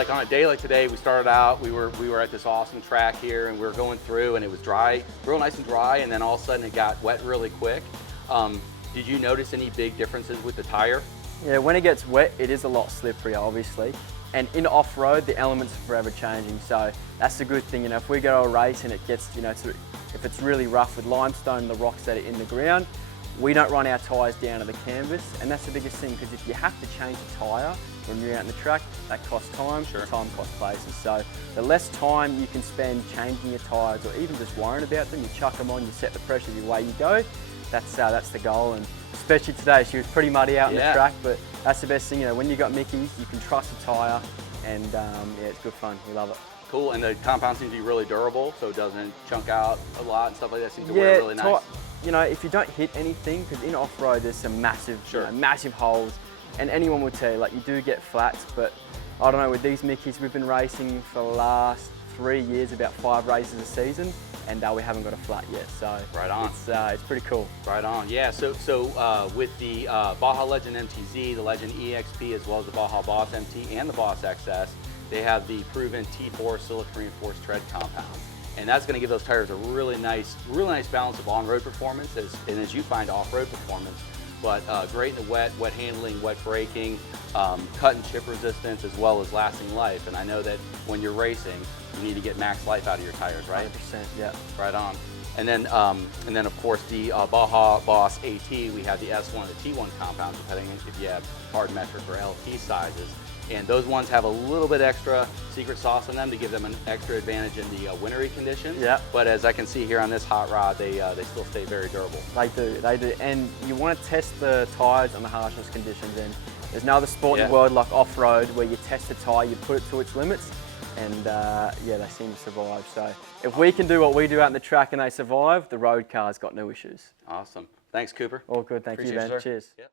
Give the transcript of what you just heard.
like on a day like today, we started out, we were at this awesome track here, and we were going through, and it was dry, real nice and dry, and then all of a sudden it got wet really quick. Did you notice any big differences with the tire? Yeah, when it gets wet, it is a lot slipperier, obviously. And in off-road, the elements are forever changing. So that's the good thing. You know, if we go to a race and it gets, you know, if it's really rough with limestone, the rocks that are in the ground, we don't run our tyres down to the canvas. And that's the biggest thing, because if you have to change a tyre when you're out in the track, that costs time. Sure. Time costs places. So the less time you can spend changing your tyres, or even just worrying about them, you chuck them on, you set the pressure, you away you go. That's the goal. And especially today, she was pretty muddy out in the track, but that's the best thing. You know, when you got Mickey's, you can trust the tyre, and yeah, it's good fun. We love it. Cool, and the compound seems to be really durable, so it doesn't chunk out a lot and stuff like that. Seems to wear really nice. You know, if you don't hit anything, because in off-road there's some massive, you know, massive holes, and anyone will tell you, like, you do get flats, but I don't know, with these Mickeys, we've been racing for the last 3 years, about 5 races a season, and we haven't got a flat yet, so right on. It's pretty cool. Right on, yeah. So with the Baja Legend MTZ, the Legend EXP, as well as the Baja Boss MT and the Boss XS, they have the proven T4 silica reinforced tread compound, and that's going to give those tires a really nice balance of on-road performance, and as you find off-road performance. But great in the wet handling, wet braking, cut and chip resistance, as well as lasting life. And I know that when you're racing, you need to get max life out of your tires, right? 100%, yeah. Right on. And then of course the Baja Boss AT, we have the S1 and the T1 compound, depending if you have hard metric or LT sizes. And those ones have a little bit extra secret sauce in them to give them an extra advantage in the wintry conditions. Yeah. But as I can see here on this hot rod, they still stay very durable. They do. And you want to test the tyres on the harshest conditions. And there's no other sport in the world like off-road where you test the tyre, you put it to its limits, and yeah, they seem to survive. So if we can do what we do out in the track and they survive, the road car's got no issues. Awesome. Thanks, Cooper. All good. Thank you, Ben. Cheers. Yep.